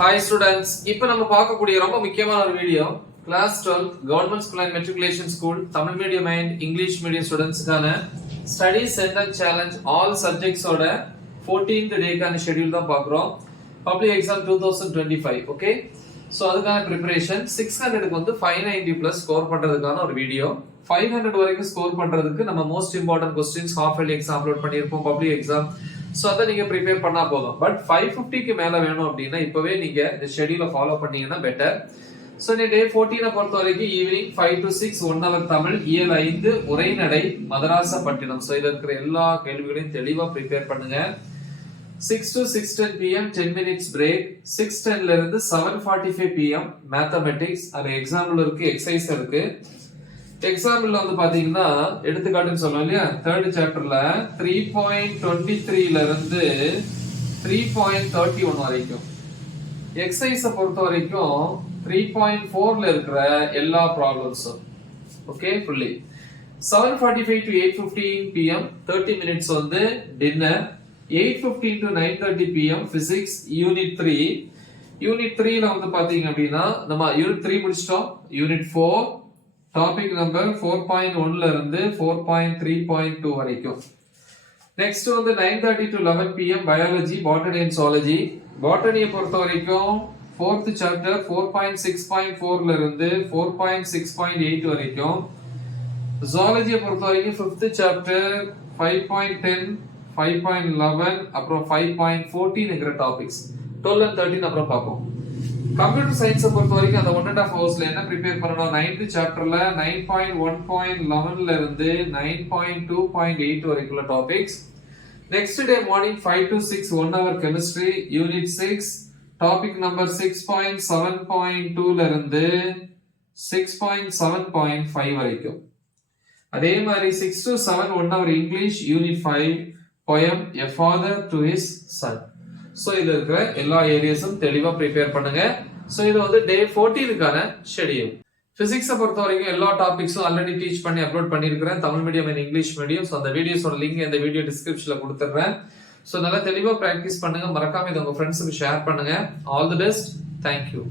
Hi students, இப்போ நம்ம பார்க்கக்கூடிய ரொம்ப முக்கியமான ஒரு video class 12 government school and matriculation school Tamil medium and English medium students கான study center challenge all subjects ஓட 14th day கான schedule தான் பார்க்கிறோம். Public exam 2025 okay. So அதுக்கான preparation 600 க்கு வந்து 590 plus score பண்றதுக்கான ஒரு வீடியோ. 500 வரைக்கும் ஸ்கோர் பண்றதுக்கு நம்ம most important questions half yearly exam upload பண்ணிருப்போம் public exam. சோ அத நீங்க prepare பண்ணா போதும். பட் 550 க்கு மேல வேணும் அப்படினா இப்பவே நீங்க இந்த ஷெட்யூலை ஃபாலோ பண்ணீங்கன்னா பெட்டர். சோ இந்த டே 14 பொறுத்த வரைக்கும் ஈவினிங் 5 to 6 1 hour தமிழ், இயல் 5 உரைநடை, மதராசப்பட்டினம். சோ இதுல இருக்கிற எல்லா கேள்விகளையும் தெளிவா prepare பண்ணுங்க. 6 to 6:10 pm 10 minutes break. 6:10 ல இருந்து 7:45 pm mathematics. அது எக்ஸாம்பிள் இருக்கு, எக்ஸசைஸ் இருக்கு. எக்ஸாம்பிள் வந்து பாத்தீங்கன்னா எடுத்துக்காட்டுன்னு சொல்லலாம் இல்லையா, தேர்ட் சாப்டர்ல 3.23 ல இருந்து 3.31 வரைக்கும் எக்ஸசைஸ பொறுத்த வரைக்கும் 3.4 ல இருக்கிற எல்லா ப்ராப்ளம்ஸும் okay fully. 7:45 to 8:15 pm 30 minutes வந்து dinner. 8:15 to 9:30 pm physics unit 3. unit 3 ல வந்து பாத்தீங்க அப்படின்னா நம்ம unit 3 முடிச்சிட்டோம். unit 4 டாபிக் நம்பர் 4.1 ல இருந்து 4.3.2 வரைக்கும். நெக்ஸ்ட் வந்து 9:30 to 11 pm biology, botany and zoology. பாட்டனியை பொறுத்த வரைக்கும் 4th சாப்டர் 4.6.4 ல இருந்து 4.6.8 வரைக்கும். ஜூவாலஜியை பொறுத்த வரைக்கும் 5th சாப்டர் 5.10 5.11 அப்புறம் 5.14ங்கிற டாபிக்ஸ் 12 and 13 அப்புறம் பார்ப்போம். கம்ப்யூட்டர் சயின்ஸை பொறுத்த வரைக்கும் அந்த 1.5 hours என்ன ப்ரிப்பேர் பண்ணணும், 9th சாப்டர்ல 9.1.11 ல இருந்து 9.2.8 வரைக்குள்ள topics. Next day morning 5 to 6 1 hour chemistry, unit 6 topic number 6.7.2 ல இருந்து 6.7.5 வரைக்கும். அதே மாதிரி 6 to 7 1 hour English, unit 5 poem A Father to His Son. So இதுல இருக்கிற எல்லா ஏரியாஸும் தெளிவா ப்ரிப்பேர் பண்ணுங்க. சோ இது வந்து டே 14 க்கான ஷெட்யூல். பிசிக்ஸை பொறுத்த வரைக்கும் எல்லா டாபிக்ஸும் ஆல்ரெடி டீச் பண்ணி அப்லோட் பண்ணிருக்கிறேன், Tamil medium and English medium. So அந்த வீடியோஸோட லிங்க் இந்த வீடியோ டிஸ்கிரிப்ஷன்ல கொடுத்துறேன். சோ நல்லா தெளிவா பிராக்டிஸ் பண்ணுங்க, மறக்காம இதை உங்க ஃப்ரெண்ட்ஸுக்கு ஷேர் பண்ணுங்க. All the best, thank you.